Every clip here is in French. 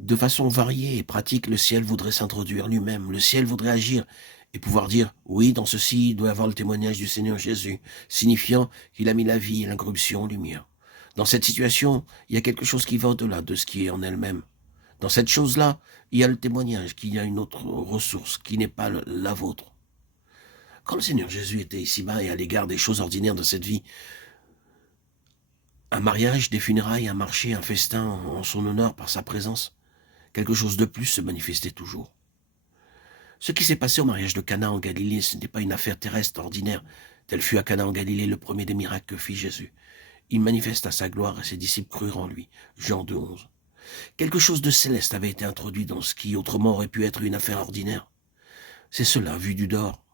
de façon variée et pratique, le ciel voudrait s'introduire lui-même. Le ciel voudrait agir et pouvoir dire, oui, dans ceci, il doit y avoir le témoignage du Seigneur Jésus, signifiant qu'il a mis la vie et l'incorruption en lumière. Dans cette situation, il y a quelque chose qui va au-delà de ce qui est en elle-même. Dans cette chose-là, il y a le témoignage qu'il y a une autre ressource qui n'est pas la vôtre. Quand le Seigneur Jésus était ici-bas et à l'égard des choses ordinaires de cette vie, un mariage, des funérailles, un marché, un festin en son honneur par sa présence, quelque chose de plus se manifestait toujours. Ce qui s'est passé au mariage de Cana en Galilée, ce n'était pas une affaire terrestre ordinaire. Tel fut à Cana en Galilée le premier des miracles que fit Jésus. Il manifesta sa gloire et ses disciples crurent en lui. Jean 2,11. Quelque chose de céleste avait été introduit dans ce qui autrement aurait pu être une affaire ordinaire. C'est cela, vu du dehors.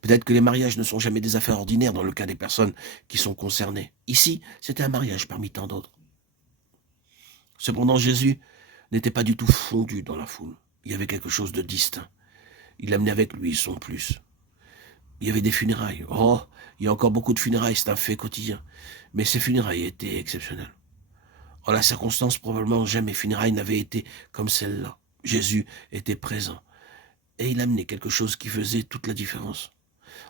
Peut-être que les mariages ne sont jamais des affaires ordinaires dans le cas des personnes qui sont concernées. Ici, c'était un mariage parmi tant d'autres. Cependant, Jésus n'était pas du tout fondu dans la foule. Il y avait quelque chose de distinct. Il amenait avec lui son plus. Il y avait des funérailles. Oh, il y a encore beaucoup de funérailles, c'est un fait quotidien. Mais ces funérailles étaient exceptionnelles. En la circonstance, probablement jamais funérailles n'avaient été comme celle-là. Jésus était présent. Et il amenait quelque chose qui faisait toute la différence.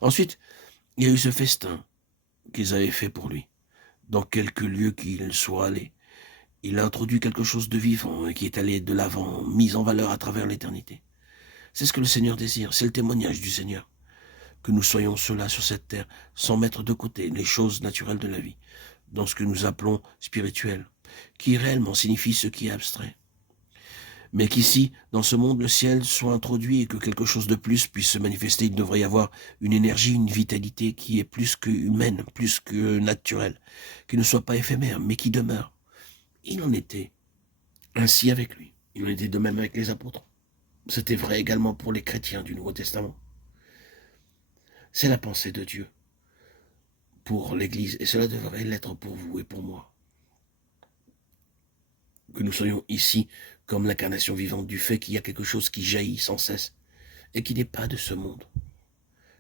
Ensuite, il y a eu ce festin qu'ils avaient fait pour lui. Dans quelque lieu qu'il soit allé, il a introduit quelque chose de vivant et qui est allé de l'avant, mis en valeur à travers l'éternité. C'est ce que le Seigneur désire, c'est le témoignage du Seigneur. Que nous soyons ceux-là sur cette terre, sans mettre de côté les choses naturelles de la vie, dans ce que nous appelons spirituel, qui réellement signifie ce qui est abstrait. Mais qu'ici, dans ce monde, le ciel soit introduit et que quelque chose de plus puisse se manifester, il devrait y avoir une énergie, une vitalité qui est plus que humaine, plus que naturelle, qui ne soit pas éphémère, mais qui demeure. Il en était ainsi avec lui. Il en était de même avec les apôtres. C'était vrai également pour les chrétiens du Nouveau Testament. C'est la pensée de Dieu pour l'Église, et cela devrait l'être pour vous et pour moi. Que nous soyons ici comme l'incarnation vivante du fait qu'il y a quelque chose qui jaillit sans cesse, et qui n'est pas de ce monde.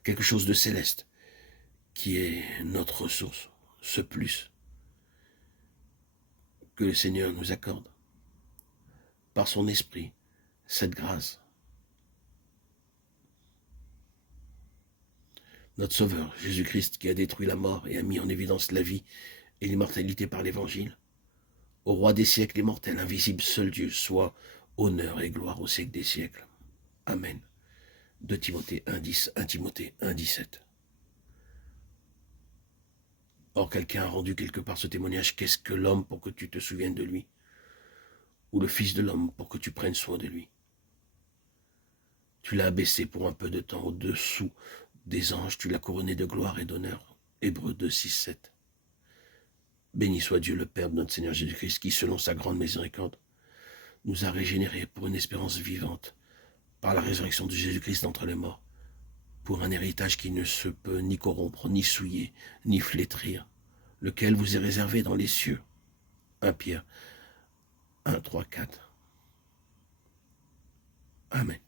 Quelque chose de céleste, qui est notre ressource, ce plus que le Seigneur nous accorde, par son esprit, cette grâce. Notre Sauveur, Jésus-Christ, qui a détruit la mort et a mis en évidence la vie et l'immortalité par l'Évangile, au roi des siècles immortel, invisible, seul Dieu, soit honneur et gloire au siècle des siècles. Amen. 2 Timothée 1,10, 1 Timothée 1,17. Or, quelqu'un a rendu quelque part ce témoignage. Qu'est-ce que l'homme pour que tu te souviennes de lui? Ou le Fils de l'homme pour que tu prennes soin de lui? Tu l'as abaissé pour un peu de temps au-dessous des anges, tu l'as couronné de gloire et d'honneur. Hébreux 2, 6, 7. Béni soit Dieu le Père de notre Seigneur Jésus-Christ, qui, selon sa grande miséricorde, nous a régénérés pour une espérance vivante, par la résurrection de Jésus-Christ d'entre les morts, pour un héritage qui ne se peut ni corrompre, ni souiller, ni flétrir, lequel vous est réservé dans les cieux. 1 Pierre 1, 3, 4. Amen.